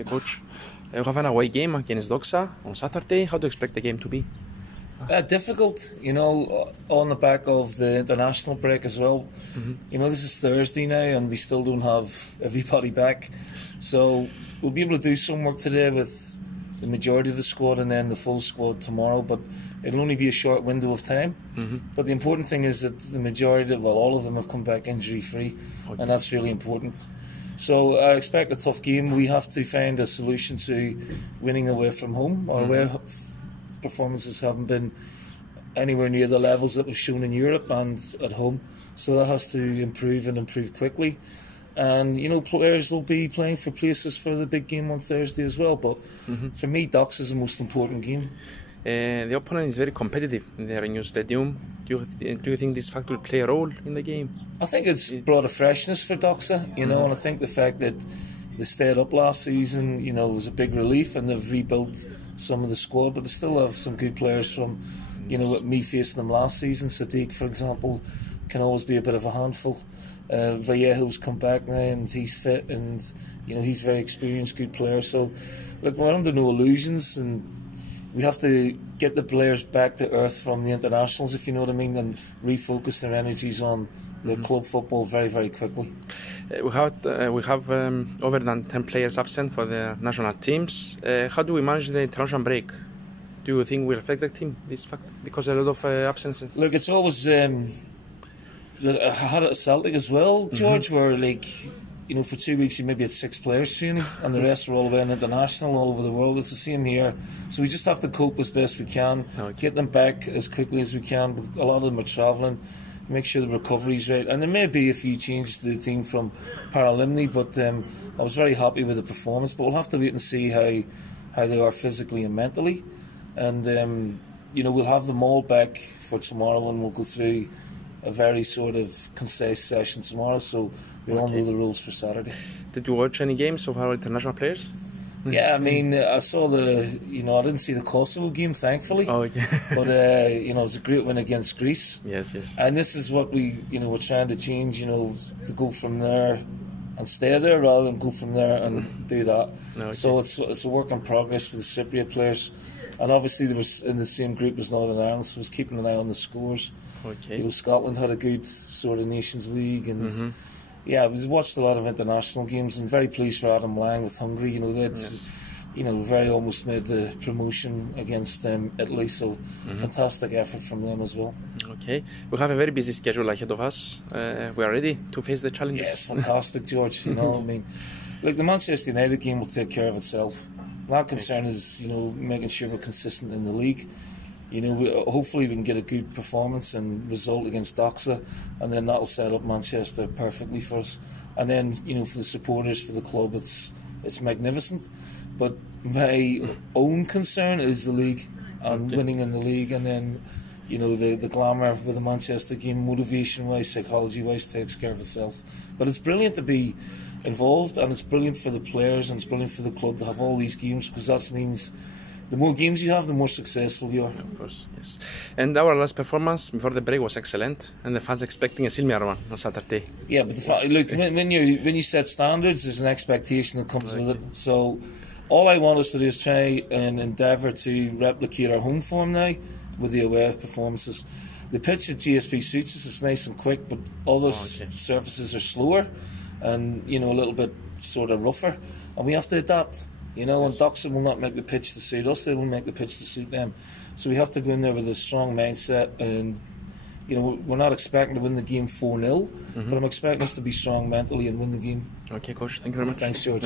Okay, coach. We have an away game against Dόξα on Saturday. How do you expect the game to be? Difficult, you know, on the back of the international break as well. You know, this is Thursday now and we still don't have everybody back. So we'll be able to do some work today with the majority of the squad and then the full squad tomorrow, but it'll only be a short window of time. But the important thing is that the majority, well, all of them have come back injury-free, and that's really important. So I expect a tough game. We have to find a solution to winning away from home. Our away performances haven't been anywhere near the levels that we've shown in Europe and at home. So that has to improve and improve quickly. And, you know, players will be playing for places for the big game on Thursday as well. But for me, Dόξα is the most important game. The opponent is very competitive in their new stadium. Do you think this fact will play a role in the game? I think it's brought a freshness for Dόξa, you know, and I think the fact that they stayed up last season, you know, was a big relief, and they've rebuilt some of the squad, but they still have some good players from, you know, with me facing them last season. Sadiq, for example, can always be a bit of a handful. Vallejo's come back now and he's fit, and, you know, he's very experienced, good player. So, look, we're under no illusions, and we have to get the players back to earth from the internationals, if you know what I mean, and refocus their energies on the club football very, very quickly. We have over than 10 players absent for the national teams. How do we manage the international break? Do you think will affect the team, this fact, because a lot of absences? Look, it's always I had it at Celtic as well, George, where, like, you know, for 2 weeks you maybe had 6 players training and the rest were all away on international all over the world. It's the same here. So we just have to cope as best we can, get them back as quickly as we can. But a lot of them are travelling, make sure the recovery's right. And there may be a few changes to the team from Paralimni, but I was very happy with the performance. But we'll have to wait and see how they are physically and mentally. And, you know, we'll have them all back for tomorrow, and we'll go through a very sort of concise session tomorrow, so we all know the rules for Saturday. Did you watch any games of our international players? Yeah, I mean, I saw you know, I didn't see the Kosovo game, thankfully. Oh, okay. But, you know, it was a great win against Greece. Yes, yes. And this is what you know, we're trying to change, you know, to go from there and stay there rather than go from there and do that. Okay. So it's a work in progress for the Cypriot players. And obviously there was in the same group as Northern Ireland, so I was keeping an eye on the scores. Okay. You know, Scotland had a good sort of Nations League, and yeah, we watched a lot of international games, and very pleased for Adam Lang with Hungary. You know, they'd you know, very almost made the promotion against Italy, so fantastic effort from them as well. Okay, we have a very busy schedule ahead of us. We are ready to face the challenges. Yes, fantastic, George. You know, I mean, look, the Manchester United game will take care of itself. My concern is, you know, making sure we're consistent in the league. You know, hopefully we can get a good performance and result against Dόξα, and then that'll set up Manchester perfectly for us. And then, you know, for the supporters, for the club, it's magnificent. But my own concern is the league and winning in the league, and then, you know, the glamour with the Manchester game, motivation-wise, psychology-wise, takes care of itself. But it's brilliant to be involved, and it's brilliant for the players, and it's brilliant for the club to have all these games, because that means the more games you have, the more successful you are. Of course, yes. And our last performance before the break was excellent, and the fans expecting a similar one on Saturday. Yeah, but look, when you set standards, there's an expectation that comes with it. So all I want us to do is try and endeavour to replicate our home form now with the away performances. The pitch at GSP suits us; it's nice and quick, but other surfaces are slower and, you know, a little bit sort of rougher, and we have to adapt. You know, and Dόξα will not make the pitch to suit us, they will make the pitch to suit them. So we have to go in there with a strong mindset, and, you know, we're not expecting to win the game 4-0, but I'm expecting us to be strong mentally and win the game. Okay, Coach, thank you very much. Thanks, George.